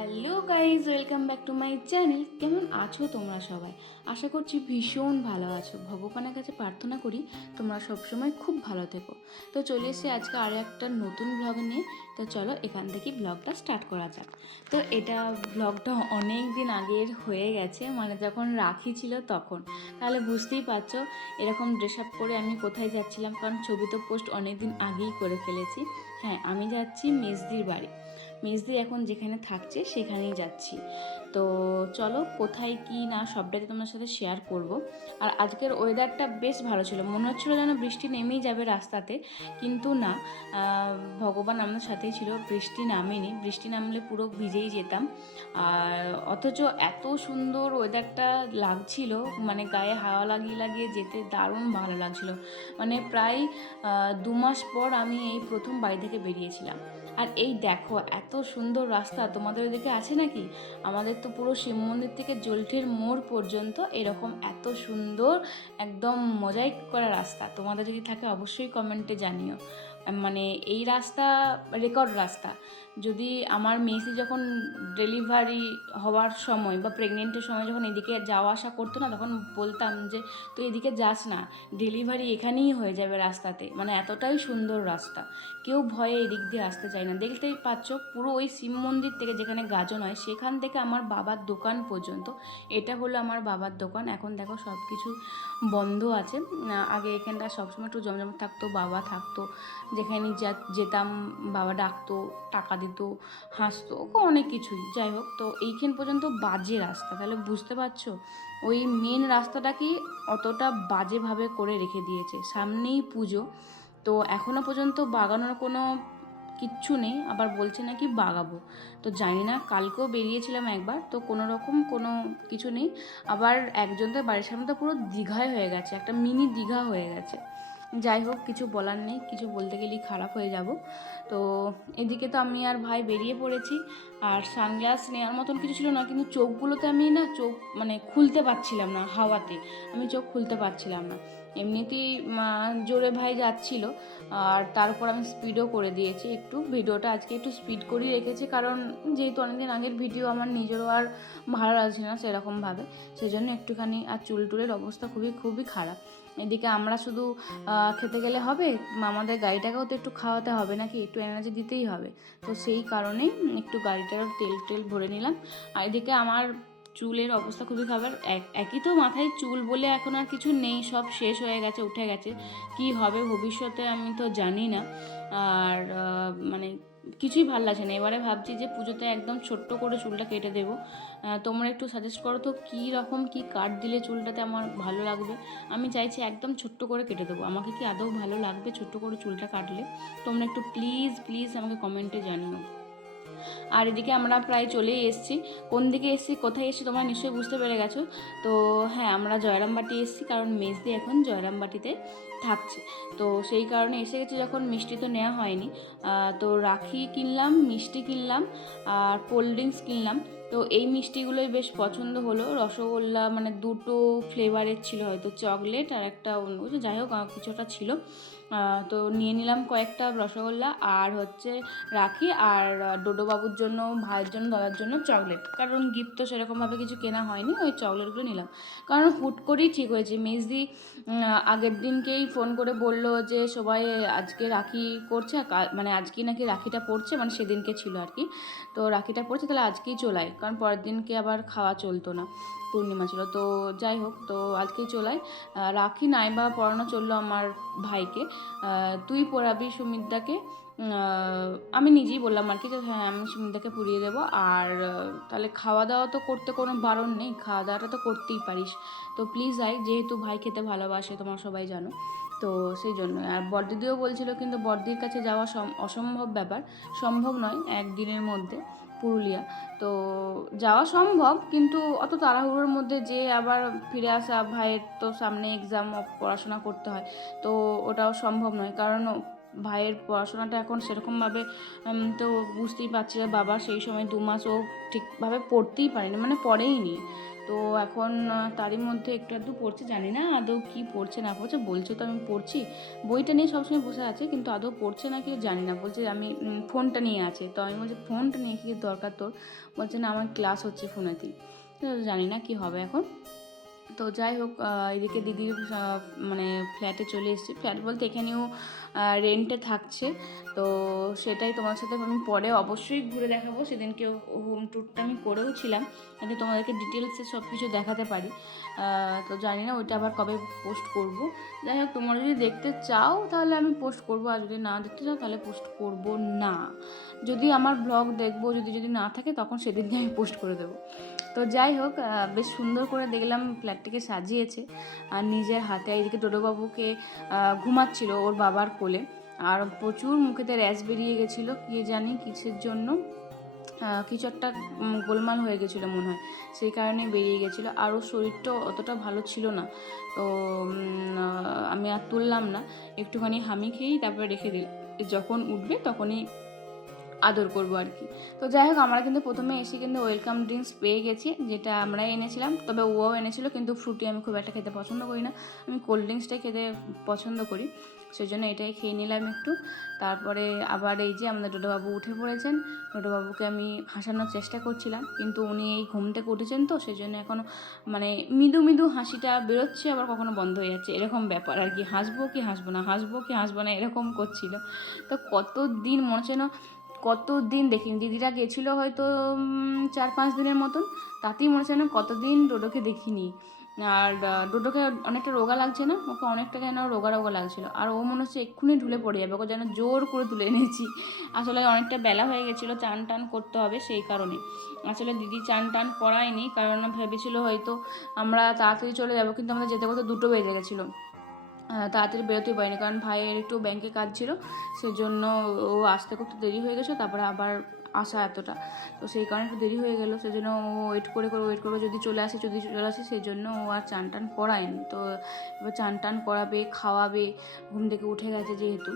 Hello guys welcome back to my channel. কেমন আছো তোমরা সবাই? আশা করছি ভীষণ ভালো আছো। ভগবানের কাছে প্রার্থনা করি তোমরা সবসময় খুব ভালো থেকো। তো চলে এসে আজকে আরও একটা নতুন ব্লগ নিয়ে। তো চলো এখান থেকে ব্লগটা স্টার্ট করা যাক। তো এটা ব্লগটা অনেক দিন আগের হয়ে গেছে মানে যখন রাখি ছিল তখন। তাহলে বুঝতেই পারছ, এরকম ড্রেস আপ করে আমি কোথায় যাচ্ছিলাম, কারণ ছবি তো পোস্ট অনেক দিন আগেই করে ফেলেছি। হ্যাঁ আমি যাচ্ছি মেজদির বাড়ি। মেজদি এখন যেখানে থাকছে সেখানেই যাচ্ছি। তো চলো, কোথায় কি না সবটাই তোমার সাথে শেয়ার করব। আর আজকের ওয়েদারটা বেশ ভালো ছিল। মনে হচ্ছিল যেন বৃষ্টি নেমেই যাবে রাস্তাতে, কিন্তু না। ভগবান আমাদের সাথেই ছিল। বৃষ্টি নামেনি। বৃষ্টি নামলে পুরো ভিজেই যেতাম। আর অথচ এত সুন্দর ওয়েদারটা লাগছিল। মানে গায়ে হাওয়া লাগিয়ে লাগিয়ে যেতে দারুণ ভালো লাগছিল। মানে প্রায় দু মাস পর আমি এই প্রথম বাড়ি থেকে বেরিয়েছিলাম। আর এই দেখো, এত সুন্দর রাস্তা। তোমাদের ওইদিকে আছে নাকি? আমাদের তো পুরো শিব মন্দির থেকে জলঠির মোড় পর্যন্ত এরকম এত সুন্দর, একদম মজাই করা রাস্তা। তোমাদের যদি থাকে অবশ্যই কমেন্টে জানিও। মানে এই রাস্তা রেকর্ড রাস্তা। যদি আমার মেসি যখন ডেলিভারি হওয়ার সময় বা প্রেগনেন্টের সময় যখন এদিকে যাওয়া আসা করতো না, তখন বলতাম যে, তুই এদিকে যাস না ডেলিভারি এখানেই হয়ে যাবে রাস্তাতে। মানে এতটাই সুন্দর রাস্তা। কেউ ভয়ে এদিক দিয়ে আসতে চায় না। দেখতেই পাচ্ছ, পুরো ওই শিব মন্দির থেকে যেখানে গাজন হয়, সেখান থেকে আমার বাবার দোকান পর্যন্ত। এটা হলো আমার বাবার দোকান। এখন দেখো সব কিছু বন্ধ আছে। আগে এখানটা সবসময় একটু জমজমাট থাকতো, বাবা থাকতো। যেখানে যেতাম, বাবা ডাকতো, টাকা দিত। হাসতো, ওকে অনেক কিছুই। যাই হোক, তো এইখান পর্যন্ত বাজে রাস্তা। তাহলে বুঝতে পারছ, ওই মেন রাস্তাটাকেই অতটা বাজেভাবে করে রেখে দিয়েছে। সামনেই পুজো, তো এখনও পর্যন্ত বাগানোর কোনো কিচ্ছু নেই। আবার বলছে নাকি বাগাবো। তো জানি না, কালকেও বেরিয়েছিলাম একবার, তো কোনো রকম কোনো কিছু নেই। আবার একজনদের বাড়ির সামনে তো পুরো দীঘায় হয়ে গেছে, একটা মিনি দীঘা হয়ে গেছে। যাই হোক কিছু বলার নেই, কিছু বলতে গেলেই খারাপ হয়ে যাব। তো এদিকে তো আমি আর ভাই বেরিয়ে পড়েছি, আর সানগ্লাস নেওয়ার মতন কিছু ছিল না, কিন্তু চোখগুলোতে আমি না চোখ মানে খুলতে পারছিলাম না হাওয়াতে, আমি চোখ খুলতে পারছিলাম না। এমনিতেই জোরে ভাই যাচ্ছিল, আর তারপর আমি স্পিডও করে দিয়েছি একটু। ভিডিওটা আজকে একটু স্পিড করেই রেখেছি, কারণ যেহেতু অনেকদিন আগের ভিডিও আমার নিজেরও আর ভালো লাগছে না সেরকমভাবে। সেই জন্য একটুখানি আর চুল টুলের অবস্থা খুবই খুবই খারাপ। এদিকে আমরা শুধু খেতে গেলে হবে? আমাদের গাড়িটাকেও তো একটু খাওয়াতে হবে নাকি? একটু এনার্জি দিতেই হবে। তো সেই কারণেই একটু গাড়িটার তেল টেল ভরে নিলাম। আর এদিকে আমার চুলের অবস্থা খুবই খাবার এক- একই তো মাথায় চুল বলে এখন আর কিছু নেই, সব শেষ হয়ে গেছে, উঠে গেছে। কি হবে ভবিষ্যতে আমি তো জানি না। আর মানে কিছুই ভালো লাগছে না। এবারে ভাবছি যে পুজোতে একদম ছোট্ট করে চুলটা কেটে দেবো। তোমরা একটু সাজেস্ট করো তো কী রকম, কী কাট দিলে চুলটাতে আমার ভালো লাগবে? আমি চাইছি একদম ছোট্ট করে কেটে দেবো। আমাকে কি আদৌ ভালো লাগবে ছোট্ট করে চুলটা কাটলে? তোমরা একটু প্লিজ প্লিজ আমাকে কমেন্টে জানিও। আর এদিকে আমরা প্রায় চলেই এসেছি। কোন দিকে এসেছি, কোথায় এসেছি তোমরা নিশ্চয়ই বুঝতে পেরে গেছো। তো হ্যাঁ আমরা জয়রামবাটি এসেছি কারণ মেজদি এখন জয়রামবাটিতে থাকছে। তো সেই কারণে এসে গেছি যখন মিষ্টি তো নেওয়া হয়নি। তো রাখি কিনলাম, মিষ্টি কিনলাম, আর কোল্ড ড্রিঙ্কস কিনলাম। তো এই মিষ্টিগুলোই বেশ পছন্দ হলো। রসগোল্লা মানে দুটো ফ্লেভারের ছিল হয়তো চকলেট আর একটা অন্য কিছু। যাই হোক কিছুটা ছিল। তো নিয়ে নিলাম কয়েকটা রসগোল্লা আর হচ্ছে রাখি আর আহ, ডোডো বাবুর জন্য ভাইয়ের জন্য দাদার জন্য চকলেট। কারণ গিফট তো সেরকমভাবে কিছু কেনা হয়নি ওই চকলেটগুলো নিলাম। কারণ হুট করেই ঠিক হয়েছে। মেজদি আগের দিনকেই ফোন করে বলল যে সবাই আজকে রাখি করছে মানে আজকে নাকি রাখিটা পড়ছে মানে সেদিনকে ছিল আর কি। তো রাখিটা পড়ছে তাহলে আজকেই চলাই কারণ পরের দিনকে আবার খাওয়া চলতো না, পূর্ণিমা ছিল। তো যাই হোক, তো আজকেই চলাই। রাখি নাই বা পড়ানো চলল আমার ভাইকে। তুই পড়াবি সুমিতদাকে। আমি নিজেই বললাম আর কি যে হ্যাঁ আমি সুমিতাকে পুড়িয়ে দেবো। আর তাহলে খাওয়া দাওয়া তো করতে কোনো বারণ নেই, খাওয়া দাওয়াটা তো করতেই পারিস। তো প্লিজ আই যেহেতু ভাই খেতে ভালোবাসে, তোমার সবাই জানো। তো সেই জন্য আর বড়দিদিও বলছিল কিন্তু বড়দির কাছে যাওয়া সম- অসম্ভব ব্যাপার। সম্ভব নয়, একদিনের মধ্যে। পুরুলিয়া। তো যাওয়া সম্ভব, কিন্তু অত তাড়াহুড়োর মধ্যে যে আবার ফিরে আসা ভাইয়ের তো সামনে এক্সাম পড়াশোনা করতে হয়, তো ওটাও সম্ভব নয়। কারণ ভাইয়ের পড়াশোনাটা এখন সেরকমভাবে তো বুঝতেই পারছি বাবা সেই সময় দু মাস ও ঠিকভাবে পড়তেই পারেনি মানে পড়েই নি তো এখন তারই মধ্যে একটু আধটু পড়ছে, জানি না আদৌ কি পড়ছে, না পড়ছে, বলছে তো আমি পড়ছি। বইটা নিয়ে সবসময় বসে আছে, কিন্তু আদৌ পড়ছে না কেউ জানি না। বলছে আমি ফোনটা নিয়ে আছে। তো আমি বলছি, ফোনটা নিয়ে কি দরকার তোর? বলছে, না, আমার ক্লাস হচ্ছে ফোনেতেই। তো জানি না কি হবে এখন। তো যাই হোক এদিকে দিদির মানে ফ্ল্যাটে চলে এসেছি। ফ্ল্যাট বলতে এখানেও রেন্টে থাকছে। তো সেটাই তোমার সাথে আমি পরে অবশ্যই ঘুরে দেখাবো। সেদিনকে হোম ট্যুরটা আমি করেও ছিলাম যাতে তোমাদেরকে ডিটেলসে সব কিছু দেখাতে পারি। তো জানি না ওইটা আবার কবে পোস্ট করব। যাই হোক তোমরা যদি দেখতে চাও তাহলে আমি পোস্ট করব আর যদি না দেখতে চাও তাহলে পোস্ট করব না। যদি আমার ব্লগ দেখব যদি যদি না থাকে তখন সেদিনকে আমি পোস্ট করে দেবো। তো যাই হোক বেশ সুন্দর করে দেখলাম ফ্ল্যাটটিকে সাজিয়েছে। আর নিজের হাতে এদিকে আহ, ঘুমাচ্ছিল ওর বাবার কোলে। আর প্রচুর মুখেতে র্যাশ বেরিয়ে গেছিল কি জানি কিসের জন্য। কিছু একটা গোলমাল হয়ে গেছিল মনে হয়। সেই কারণে বেরিয়ে গেছিল। আর ওর শরীরটা অতটা ভালো ছিল না। তো আমি আর তুললাম না। একটুখানি হামি খেয়েই তারপরে রেখে দিলাম যখন উঠবে তখনই আদর করব আর কি। তো যাই হোক, আমরা কিন্তু প্রথমে এসে কিন্তু ওয়েলকাম ড্রিঙ্কস পেয়ে গেছি, যেটা আমরা এনেছিলাম। তবে ওও এনেছিল, কিন্তু ফ্রুটি আমি খুব একটা খেতে পছন্দ করি না। আমি কোল্ড ড্রিঙ্কসটাই খেতে পছন্দ করি সেই জন্য এটাই খেয়ে নিলাম একটু। তারপরে আবার এই যে আমাদের ডোডোবাবু উঠে পড়েছেন ডোডোবাবুকে আমি হাসানোর চেষ্টা করছিলাম, কিন্তু উনি এই ঘুম থেকে উঠেছেন তো সেই জন্য এখনও মানে মৃদু মৃদু হাসিটা বেরোচ্ছে, আবার কখনো বন্ধ হয়ে যাচ্ছে। এরকম ব্যাপার আর কি, হাসবো কি হাসবো না, হাসবো কি হাসবো না, এরকম করছিল। তো কত দিন মনে হচ্ছে না কত দিন দেখিনি। দিদিরা গেছিল হয়তো চার পাঁচ দিনের মতন। তাতেই মনে হচ্ছে না কতদিন ডোডোকে দেখিনি। আর ডোডোকে অনেকটা রোগা লাগছে না? ওকে অনেকটা যেন রোগা রোগা লাগছিল। আর ও মনে হচ্ছে এক্ষুনি ঢুলে পড়ে যাবে। ওকে যেন জোর করে তুলে এনেছি। আসলে অনেকটা বেলা হয়ে গেছিল, চান টান করতে হবে সেই কারণে। আসলে দিদি চান টান করায়নি, কারণ ভেবেছিল হয়তো আমরা তাড়াতাড়ি চলে যাব, কিন্তু আমাদের যেতে করতে দুটো বেজে গেছিল। তাড়াতাড়ি বেরোতেই পারিনি। কারণ ভাইয়ের একটু ব্যাংকে কাজ ছিল, সেজন্য ও আসতে করতে দেরি হয়ে গেছে, তারপরে আবার আসা এতটা। তো সেই কারণে একটু দেরি হয়ে গেলো, সেজন্য ও ওয়েট করে করে ওয়েট করবে যদি চলে আসে, যদি চলে আসে সেই জন্য ও আর চান টান করায়নি। তো এবার চান টান করাবে, খাওয়াবে, ঘুম থেকে উঠে গেছে যেহেতু।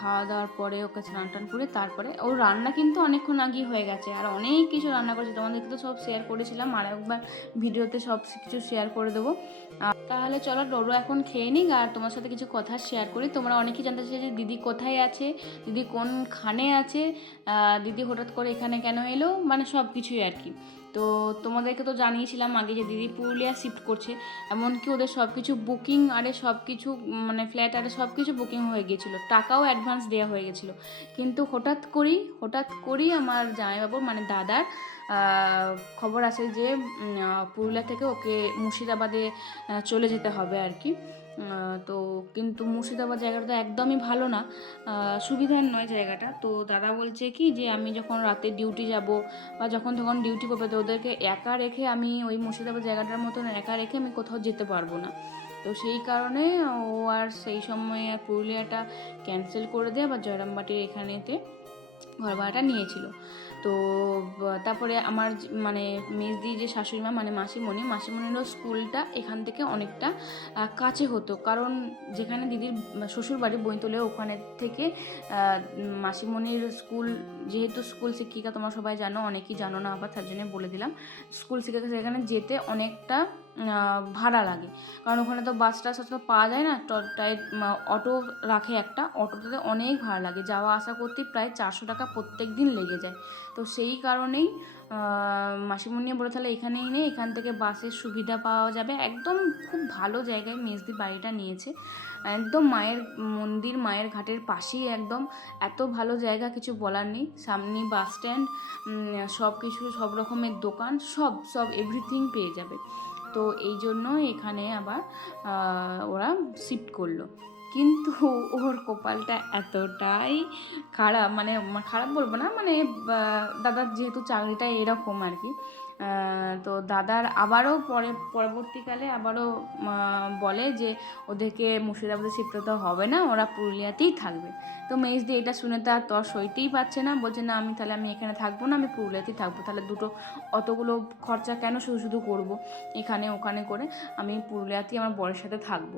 খাওয়া দাওয়ার পরে ওকে স্নান টান করে তারপরে ওর রান্না কিন্তু অনেকক্ষণ আগেই হয়ে গেছে। আর অনেক কিছু রান্না করেছে। তোমাদেরকে তো সব শেয়ার করেছিলাম। আর একবার ভিডিওতে সব কিছু শেয়ার করে দেবো। তাহলে চলো ডোরো এখন খেয়ে নিক। আর তোমার সাথে কিছু কথা শেয়ার করি। তোমরা অনেকেই জানতে চাই যে দিদি কোথায় আছে? দিদি কোনখানে আছে? দিদি হঠাৎ করে এখানে কেন এলো? মানে সব কিছুই আর কি। তো তোমাদেরকে তো জানিয়েছিলাম আগে যে দিদি পুরুলিয়া শিফট করছে, এমনকি ওদের সব কিছু বুকিং আরে সব কিছু মানে ফ্ল্যাট আরে সব কিছু বুকিং হয়ে গিয়েছিল। টাকাও অ্যাডভান্স দেওয়া হয়ে গেছিল কিন্তু হঠাৎ করেই হঠাৎ করেই আমার জামাইবাবুর মানে দাদার খবর আসে যে পুরুলিয়া থেকে ওকে মুর্শিদাবাদে চলে যেতে হবে আর কি। তো কিন্তু মুর্শিদাবাদ জায়গাটা তো একদমই ভালো না। সুবিধার নয় জায়গাটা। তো দাদা বলছে কি যে, আমি যখন রাতে ডিউটি যাব বা যখন তখন ডিউটি করবে, তো ওদেরকে একা রেখে আমি ওই মুর্শিদাবাদ জায়গাটার মতন একা রেখে আমি কোথাও যেতে পারব না। তো সেই কারণে ও আর সেই সময় আর পুরুলিয়াটা ক্যান্সেল করে দেয় বা জয়রামবাটির এখানেতে। ঘর ভাড়াটা নিয়েছিল। তো তারপরে আমার মানে মেজদি যে শাশুড়িমা মানে মাসিমণি, মাসিমণিরও স্কুলটা এখান থেকে অনেকটা কাছে হতো। কারণ যেখানে দিদির শ্বশুর বাড়ি বইতলে, ওখানে থেকে মাসিমণির স্কুল, যেহেতু স্কুল শিক্ষিকা তোমরা সবাই জানো, অনেকেই জানো না, আবার তার জন্য বলে দিলাম। স্কুল শিক্ষিকা সেখানে যেতে অনেকটা ভাড়া লাগে। কারণ ওখানে তো বাস টাস অত পাওয়া যায় না ট- তাই উম, অটো রাখে একটা অটোতে অনেক ভাড়া লাগে। যাওয়া আসা করতে প্রায় চারশো টাকা প্রত্যেক দিন লেগে যায়। তো সেই কারণেই মাসিমণি বলে তাহলে এখানেই নেই এখান থেকে বাসের সুবিধা পাওয়া যাবে। একদম খুব ভালো জায়গায় মেজদি বাড়িটা নিয়েছে। একদম মায়ের মন্দির মায়ের ঘাটের পাশেই একদম। এত ভালো জায়গা কিছু বলার নেই। সামনে বাস স্ট্যান্ড সব কিছু সব রকমের দোকান সব সব এভরিথিং পেয়ে যাবে। তো এই জন্য এখানে আবার ওরা শিফট করল। কিন্তু ওর কপালটা এতটাই খারাপ মানে খারাপ বলব না মানে দাদার যেহেতু চাকরিটা এরকম আর কি তো দাদার আবারও পরে, পরবর্তীকালে আবারও বলে যে ওদেরকে মুর্শিদাবাদে শিফট হতে হবে না, ওরা পুরুলিয়াতেই থাকবে। তো মেজদি এটা শুনে তো আর তর সইতেই পারছে না, বলছে না, আমি তাহলে আমি এখানে থাকব না, আমি পুরুলিয়াতেই থাকব, তাহলে দুটো অতগুলো খরচা কেন শুধু শুধু করব? এখানে, ওখানে করে আমি পুরুলিয়াতেই আমার বরের সাথে থাকব।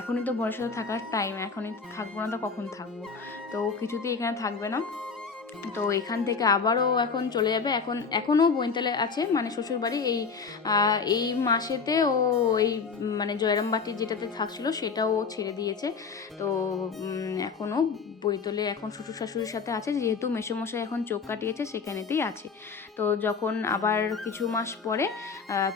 এখনই তো বরের সাথে থাকার টাইম এখনই থাকব না, তো কখন থাকব? তো কিছুতেই এখানে থাকবে না। তো এখান থেকে আবারও এখন চলে যাবে। এখন, এখনও বইনতালে আছে মানে শ্বশুরবাড়ি এই এই মাসেতে ও এই মানে জয়রামবাটি যেটাতে থাকছিল সেটাও ও ছেড়ে দিয়েছে। তো এখনও বইতলে এখন শ্বশুর শাশুড়ির সাথে আছে, যেহেতু মেসোমশাই এখন চোখ কাটিয়েছে, সেখানেতেই আছে। তো যখন আবার কিছু মাস পরে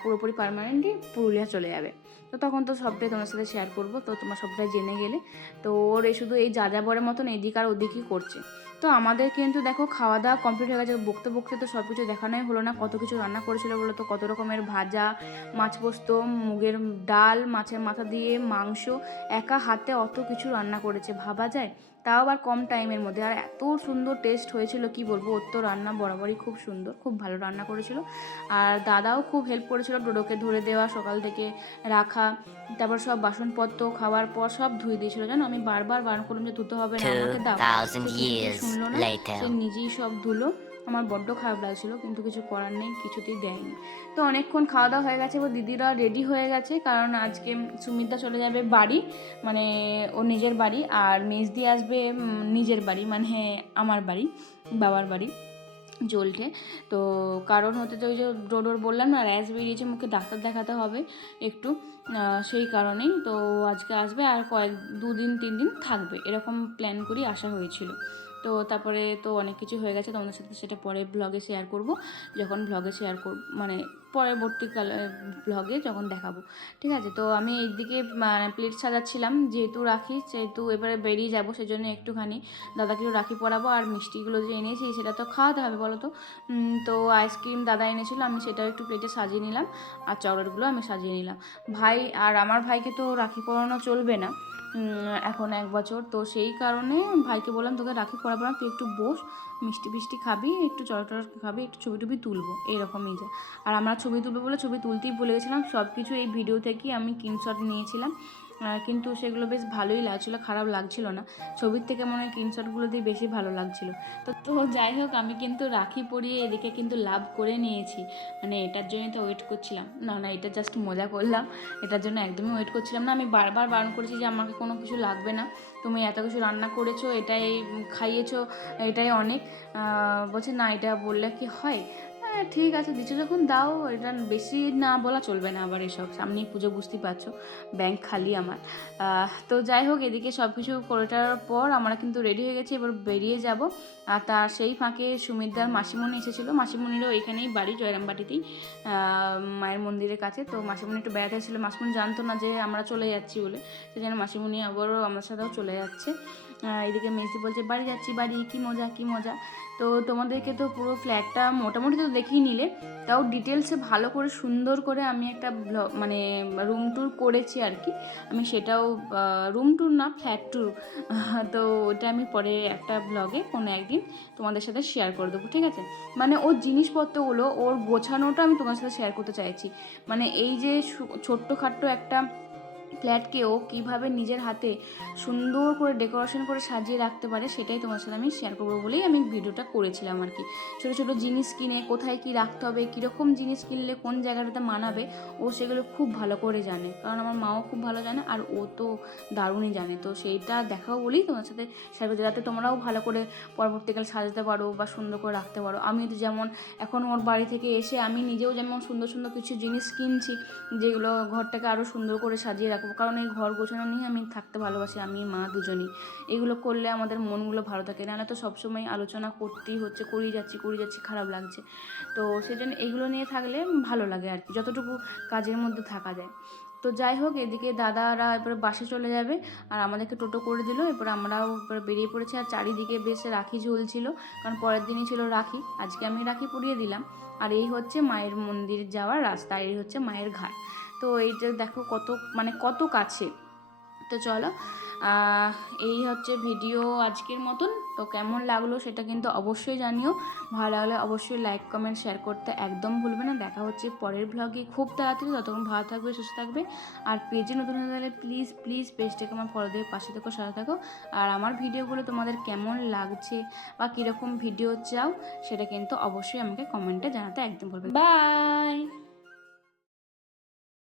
পুরোপুরি পারমানেন্টলি পুরুলিয়া চলে যাবে। তো তখন তো সবটাই তোমার সাথে শেয়ার করব, তো তোমার সবটাই জেনে গেলে। তো ওর এই শুধু এই যা যাবরের মতন এদিক আর ওদিকই করছে। তো আমাদের কিন্তু দেখো খাওয়া দাওয়া কমপ্লিট হয়ে গেছে, বকতে বকতে তো সব কিছু দেখানোই হলো না, কত কিছু রান্না করেছিল বলো তো, কত রকমের ভাজা, মাছ পোস্ত, মুগের ডাল, মাছের মাথা দিয়ে মাংস, একা হাতে অত কিছু রান্না করেছে, ভাবা যায়? তাও আবার কম টাইমের মধ্যে। আর এত সুন্দর টেস্ট হয়েছিল কি বলব? ওর তো রান্না বরাবরই খুব সুন্দর খুব ভালো রান্না করেছিল। আর দাদাও খুব হেল্প করেছিল ডোডোকে ধরে দেওয়া সকাল থেকে রাখা তারপর সব বাসনপত্র খাওয়ার পর সব ধুয়ে দিয়েছিল। জানো আমি বারবার বারণ করলাম যে ধুতে হবে না আমাকে দাও। 2000 সে কিছুতেই years শুনলো না সে নিজেই সব ধুলো। আমার বড্ড খারাপ লাগছিল, কিন্তু কিছু করার নেই, কিছুতেই দেয়নি। তো অনেকক্ষণ খাওয়া দাওয়া হয়ে গেছে, এবার দিদিরা রেডি হয়ে গেছে, কারণ আজকে সুমিতা চলে যাবে বাড়ি মানে ও নিজের বাড়ি, আর মেজদি আসবে নিজের বাড়ি মানে আমার বাড়ি, বাবার বাড়ি, জলটে। তো কারণ হতে তো ওই যে ডোডোর বললাম না, র্যাশ বেরিয়েছে, মুখে ডাক্তার দেখাতে হবে একটু সেই কারণেই। তো আজকে আসবে, আর কয়েক, দুদিন তিন দিন থাকবে, এরকম প্ল্যান করেই আসা হয়েছিল। তো তারপরে তো অনেক কিছু হয়ে গেছে, তোমাদের সাথে সেটা পরে ব্লগে শেয়ার করব। যখন ব্লগে শেয়ার করব মানে পরবর্তীকালে ব্লগে যখন দেখাবো। ঠিক আছে? তো আমি এইদিকে মানে প্লেট সাজাচ্ছিলাম, যেহেতু রাখি, সেহেতু এবারে বেরিয়ে যাব, সেজন্য একটুখানি দাদাকেও রাখি পরাবো আর মিষ্টিগুলো যে এনেছি, সেটা তো খাওয়াতে হবে বলো তো তো আইসক্রিম দাদা এনেছিল, আমি সেটাও একটু প্লেটে সাজিয়ে নিলাম, আর চকলেটগুলো আমি সাজিয়ে নিলাম। ভাই, আর আমার ভাইকে তো রাখি পরানো চলবে না। এখন এক বছর। তো সেই কারণে ভাইকে বললাম, তোকে রাখি, পড়াবো না, তুই একটু বস, মিষ্টি ফিষ্টি খাবি, একটু জল টল খাবি, একটু ছবি টবি তুলবো। এইরকমই যা। আর আমরা ছবি তুলবো বলে ছবি তুলতেই ভুলে গেছিলাম সব কিছু এই ভিডিও থেকেই আমি স্ক্রিনশট নিয়েছিলাম। কিন্তু সেগুলো বেশ ভালোই লাগছিল, খারাপ লাগছিল না। ছবির থেকে মনে হয় স্ক্রিনশটগুলো দিয়ে বেশি ভালো লাগছিল। তো তো যাই হোক, আমি কিন্তু রাখি পরিয়ে এদিকে কিন্তু লাভ করে নিয়েছি। মানে এটার জন্যই তো ওয়েট করছিলাম। না না, এটা জাস্ট মজা করলাম। এটার জন্য একদমই ওয়েট করছিলাম না। আমি বারবার বারণ করেছি যে আমাকে কোনো কিছু লাগবে না। তুমি এত কিছু রান্না করেছ, এটাই খাইয়েছো, এটাই অনেক। বলছে, না, এটা বললে কি হয়? হ্যাঁ ঠিক আছে। দিচ্ছ যখন দাও, এটা বেশি না বলা চলবে না আবার এসব। সামনেই পুজো বুঝতেই পারছ ব্যাংক খালি আমার। তো যাই হোক, এদিকে সব কিছু করেটার পর আমরা কিন্তু রেডি হয়ে গেছি, এবার বেরিয়ে যাব। আর তার সেই ফাঁকে সুমিতদার মাসিমণি এসেছিল। মাসিমণিরও এখানেই বাড়ি, জয়রামবাটিতেই। মায়ের মন্দিরের কাছে। তো মাসিমণি একটু বেড়াতে এসেছিল। মাসিমণি জানতো না যে আমরা চলে যাচ্ছি বলে। সেই জন্য মাসিমণি আবারও আমার সাথেও চলে যাচ্ছে। এদিকে মেসি বলছে, বাড়ি যাচ্ছি, বাড়ি। কি মজা কি মজা? তো তোমাদেরকে তো পুরো ফ্ল্যাটটা মোটামুটি তো দেখিয়ে নিলে। তাও ডিটেলসে ভালো করে, সুন্দর করে আমি একটা মানে রুম ট্যুর করেছি আর কি আমি সেটাও রুম ট্যুর না ফ্ল্যাট ট্যুর তো ওটা আমি পরে একটা ব্লগে কোনো একদিন তোমাদের সাথে শেয়ার করে দেবো, ঠিক আছে? মানে ওর জিনিসপত্রগুলো, ওর গোছানোটা আমি তোমার সাথে শেয়ার করতে চাইছি। মানে এই যে ছোট্টখাট্ট একটা ফ্ল্যাটকে ও কীভাবে নিজের হাতে সুন্দর করে ডেকোরেশন করে সাজিয়ে রাখতে পারে সেটাই তোমার সাথে আমি শেয়ার করব বলেই আমি ভিডিওটা করেছিলাম আর কি। ছোটো ছোটো জিনিস কিনে কোথায় কি রাখতে হবে, কীরকম জিনিস কিনলে কোন জায়গাটাতে মানাবে, ও সেগুলো খুব ভালো করে জানে। কারণ আমার মাও খুব ভালো জানে আর ও তো দারুণই জানে। তো সেইটা দেখাও বলেই তোমার সাথে শেয়ার করতে যাতে তোমরাও ভালো করে পরবর্তীকালে সাজাতে পারো বা সুন্দর করে রাখতে পারো। আমি তো যেমন এখন ওর বাড়ি থেকে এসে আমি নিজেও যেমন সুন্দর সুন্দর কিছু জিনিস কিনছি, যেগুলো ঘরটাকে আরও সুন্দর করে সাজিয়ে রাখব কারণ এই ঘর গোছানো নিয়ে আমি থাকতে ভালোবাসি, আমি, মা দুজনই। এগুলো করলে আমাদের মনগুলো ভালো থাকে। নাহলে তো সবসময় আলোচনা করতেই হচ্ছে করেই যাচ্ছি করেই যাচ্ছি, খারাপ লাগছে। তো সেই জন্য এগুলো নিয়ে থাকলে ভালো লাগে আর কি, যতটুকু কাজের মধ্যে থাকা যায়। তো যাই হোক, এদিকে দাদারা এবার বাসে চলে যাবে আর আমাদেরকে টোটো করে দিল। এরপর আমরাও এবার বেরিয়ে পড়েছি আর চারিদিকে বেশ রাখি ঝুলছিল, কারণ পরের দিনই ছিল রাখি। আজকে আমি রাখি পরিয়ে দিলাম। আর এই হচ্ছে মায়ের মন্দির যাওয়ার রাস্তা, এই হচ্ছে মায়ের ঘাট। তো এইটা দেখো কত মানে কত কাছে। তো চলো এই হচ্ছে ভিডিও আজকের মতন। তো কেমন লাগল সেটা কিন্তু অবশ্যই জানিও। ভালো লাগলে অবশ্যই লাইক কমেন্ট শেয়ার করতে একদম ভুলবে না। দেখা হচ্ছে পরের ব্লগে খুব তাড়াতাড়ি। ততক্ষণ ভালো থাকবে, সুস্থ থাকবে। আর পেজে নতুন হয়ে গেলে প্লিজ প্লিজ পেজটাকে আমার ফলো দিয়ে পাশে থেকো সাথে থাকো। আর আমার ভিডিওগুলো তোমাদের কেমন লাগছে বা কীরকম ভিডিও চাও, সেটা কিন্তু অবশ্যই আমাকে কমেন্টে জানাতে একদম ভুলবে বাই